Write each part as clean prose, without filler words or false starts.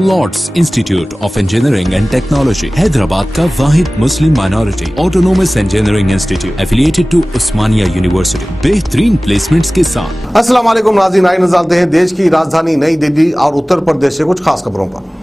Lord's institute of engineering and technology Hyderabad का वाहिद Muslim minority autonomous engineering institute affiliated to Osmania university बेहतरीन placements के साथ। अस्सलाम वालेकुम नाज़रीन, आइए नजर डालते हैं देश की राजधानी नई दिल्ली और उत्तर प्रदेश से कुछ खास खबरों पर।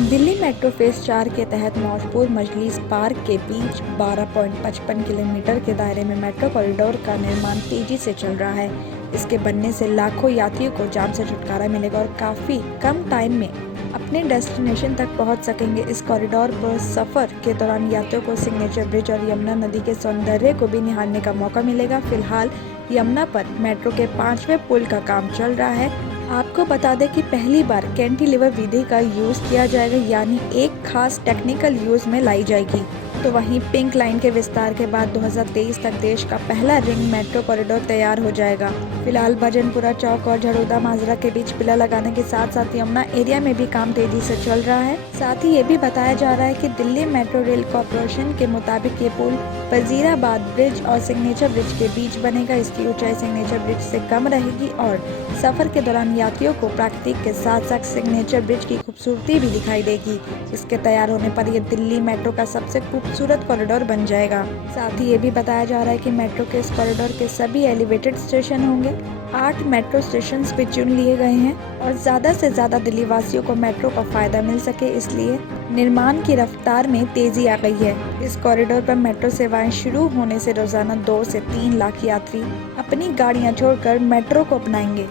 दिल्ली मेट्रो फेज 4 के तहत मौजपूर मजलिस पार्क के बीच 12.55 किलोमीटर के दायरे में मेट्रो कॉरिडोर का निर्माण तेजी से चल रहा है। इसके बनने से लाखों यात्रियों को जाम से छुटकारा मिलेगा और काफ़ी कम टाइम में अपने डेस्टिनेशन तक पहुंच सकेंगे। इस कॉरिडोर पर सफ़र के दौरान यात्रियों को सिग्नेचर ब्रिज और यमुना नदी के सौंदर्य को भी निहारने का मौका मिलेगा। फिलहाल यमुना पर मेट्रो के 5वें पुल का काम चल रहा है। आपको बता दें कि पहली बार कैंटिलीवर विधि का यूज़ किया जाएगा, यानी एक खास टेक्निकल यूज़ में लाई जाएगी। तो वहीं पिंक लाइन के विस्तार के बाद 2023 तक देश का पहला रिंग मेट्रो कॉरिडोर तैयार हो जाएगा। फिलहाल भजनपुरा चौक और झड़ौदा माजरा के बीच पिलर लगाने के साथ साथ यमुना एरिया में भी काम तेजी से चल रहा है। साथ ही ये भी बताया जा रहा है कि दिल्ली मेट्रो रेल कॉरपोरेशन के मुताबिक ये पुल वजीराबाद ब्रिज और सिग्नेचर ब्रिज के बीच बनेगा। इसकी ऊंचाई सिग्नेचर ब्रिज से कम रहेगी और सफर के दौरान यात्रियों को प्राकृतिक के साथ साथ सिग्नेचर ब्रिज की खूबसूरती भी दिखाई देगी। इसके तैयार होने पर यह दिल्ली मेट्रो का सबसे खूबसूरत कॉरिडोर बन जाएगा। साथ ही ये भी बताया जा रहा है कि मेट्रो के इस कॉरिडोर के सभी एलिवेटेड स्टेशन होंगे। 8 मेट्रो स्टेशन भी चुन लिए गए हैं और ज्यादा से ज्यादा दिल्ली वासियों को मेट्रो का फायदा मिल सके, इसलिए निर्माण की रफ्तार में तेजी आ गई है। इस कॉरिडोर पर मेट्रो सेवाएं शुरू होने से रोजाना 2 से 3 लाख यात्री अपनी गाड़ियां छोड़कर मेट्रो को अपनाएंगे।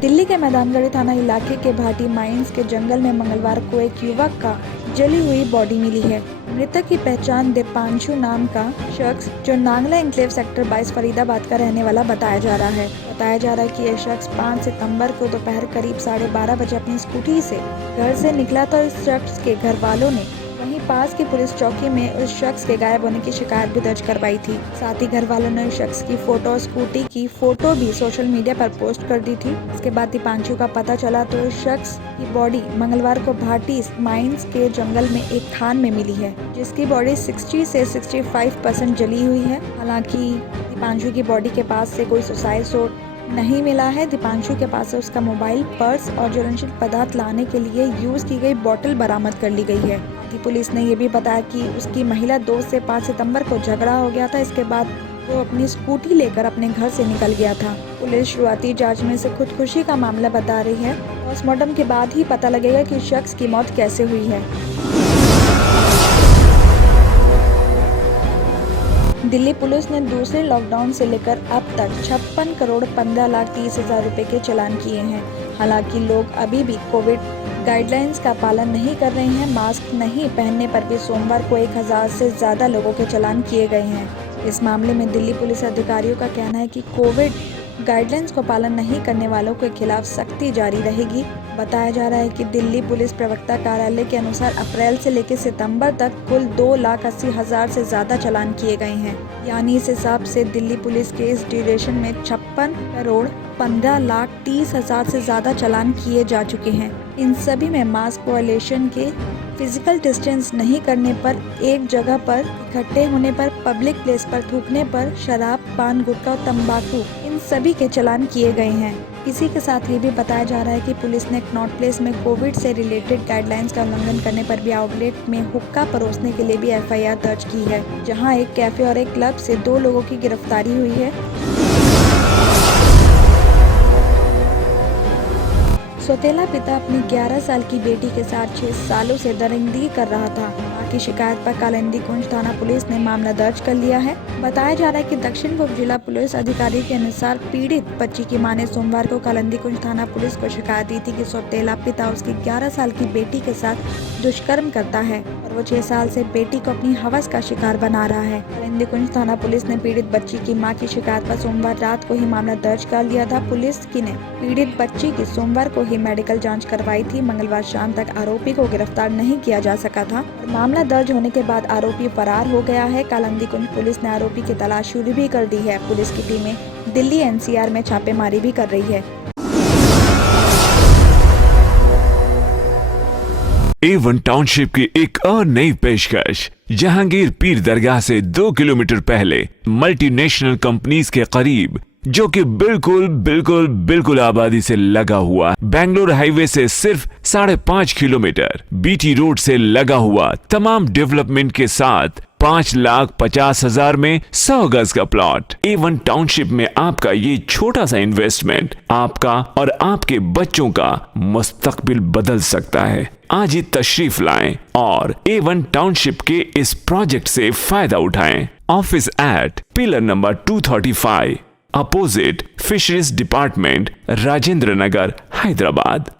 दिल्ली के मैदानगढ़ी थाना इलाके के भाटी माइंस के जंगल में मंगलवार को एक युवक का जली हुई बॉडी मिली है। मृतक की पहचान दीपांशु नाम का शख्स जो नांगला एन्क्लेव सेक्टर 22 फरीदाबाद का रहने वाला बताया जा रहा है। बताया जा रहा है कि यह शख्स 5 सितंबर को दोपहर करीब 12:30 बजे अपनी स्कूटी से घर से निकला था। इस शख्स के घर वालों ने वहीं पास की पुलिस चौकी में उस शख्स के गायब होने की शिकायत भी दर्ज करवाई थी। साथ ही घर वालों ने उस शख्स की फोटो और स्कूटी की फोटो भी सोशल मीडिया पर पोस्ट कर दी थी। इसके बाद दीपांशु का पता चला तो उस शख्स की बॉडी मंगलवार को भाटी माइंस के जंगल में एक खान में मिली है, जिसकी बॉडी 60 से 65% जली हुई है। हालांकि दीपांशु की बॉडी के पास से कोई सुसाइड नोट नहीं मिला है। दीपांशु के पास से उसका मोबाइल, पर्स और ज्वलनशील पदार्थ लाने के लिए यूज की गई बोतल बरामद कर ली गई है। पुलिस ने यह भी बताया कि उसकी महिला 2 से 5 सितंबर को झगड़ा हो गया था। इसके बाद वो अपनी स्कूटी लेकर अपने घर से निकल गया था। पुलिस शुरुआती जांच में से खुदकुशी का मामला बता रही है। पोस्टमार्टम के बाद ही पता लगेगा कि शख्स की मौत कैसे हुई है। दिल्ली पुलिस ने दूसरे लॉकडाउन से लेकर अब तक 56 करोड़ 15 लाख 30 हजार रुपए के चालान किए हैं। हालांकि लोग अभी भी कोविड गाइडलाइंस का पालन नहीं कर रहे हैं। मास्क नहीं पहनने पर भी सोमवार को 1000 से ज्यादा लोगों के चालान किए गए हैं। इस मामले में दिल्ली पुलिस अधिकारियों का कहना है कि कोविड गाइडलाइंस को पालन नहीं करने वालों के खिलाफ सख्ती जारी रहेगी। बताया जा रहा है कि दिल्ली पुलिस प्रवक्ता कार्यालय के अनुसार अप्रैल से लेकर सितंबर तक कुल 2,80,000 से ज्यादा चालान किए गए हैं। यानी इस हिसाब से दिल्ली पुलिस के इस ड्यूरेशन में 56 करोड़ 15 लाख 30 हजार से ज्यादा चालान किए जा चुके हैं। इन सभी में मास्क वायलेशन के, फिजिकल डिस्टेंस नहीं करने पर, एक जगह पर इकट्ठे होने पर, पब्लिक प्लेस पर थूकने पर, शराब, पान, गुटखा और तंबाकू, इन सभी के चालान किए गए हैं। इसी के साथ ये भी बताया जा रहा है कि पुलिस ने कनॉट प्लेस में कोविड से रिलेटेड गाइडलाइंस का उल्लंघन करने पर भी आउटलेट में हुक्का परोसने के लिए भी FIR दर्ज की है, जहां एक कैफे और एक क्लब से 2 लोगों की गिरफ्तारी हुई है। सौतेला पिता अपनी 11 साल की बेटी के साथ 6 सालों से दरिंदगी कर रहा था। मां की शिकायत पर कालिंदी कुंज थाना पुलिस ने मामला दर्ज कर लिया है। बताया जा रहा है कि दक्षिण पूर्व जिला पुलिस अधिकारी के अनुसार पीड़ित बच्ची की मां ने सोमवार को कालिंदी कुंज थाना पुलिस को शिकायत दी थी कि सौतेला पिता उसकी 11 साल की बेटी के साथ दुष्कर्म करता है और वो 6 साल से बेटी को अपनी हवस का शिकार बना रहा है। कालिंदी कुंज थाना पुलिस ने पीड़ित बच्ची की मां की शिकायत पर सोमवार रात को ही मामला दर्ज कर लिया था। पुलिस की ने पीड़ित बच्ची की सोमवार को ही मेडिकल जांच करवाई थी। मंगलवार शाम तक आरोपी को गिरफ्तार नहीं किया जा सका था। मामला दर्ज होने के बाद आरोपी फरार हो गया है। कालिंदी कुंज पुलिस ने आरोपी की तलाश शुरू भी कर दी है। पुलिस की टीमें दिल्ली NCR में छापेमारी भी कर रही है। A1 टाउनशिप की एक और नई पेशकश। जहांगीर पीर दरगाह से 2 किलोमीटर पहले मल्टीनेशनल कंपनीज के करीब, जो कि बिल्कुल आबादी से लगा हुआ, बेंगलोर हाईवे से सिर्फ 5.5 किलोमीटर, बीटी रोड से लगा हुआ, तमाम डेवलपमेंट के साथ 5,50,000 में 100 गज का प्लॉट। A1 टाउनशिप में आपका ये छोटा सा इन्वेस्टमेंट आपका और आपके बच्चों का मुस्तकबिल बदल सकता है। आज ही तशरीफ लाएं और A1 टाउनशिप के इस प्रोजेक्ट से फायदा उठाएं। Office at pillar number 235, opposite fisheries department, Rajendra Nagar, Hyderabad.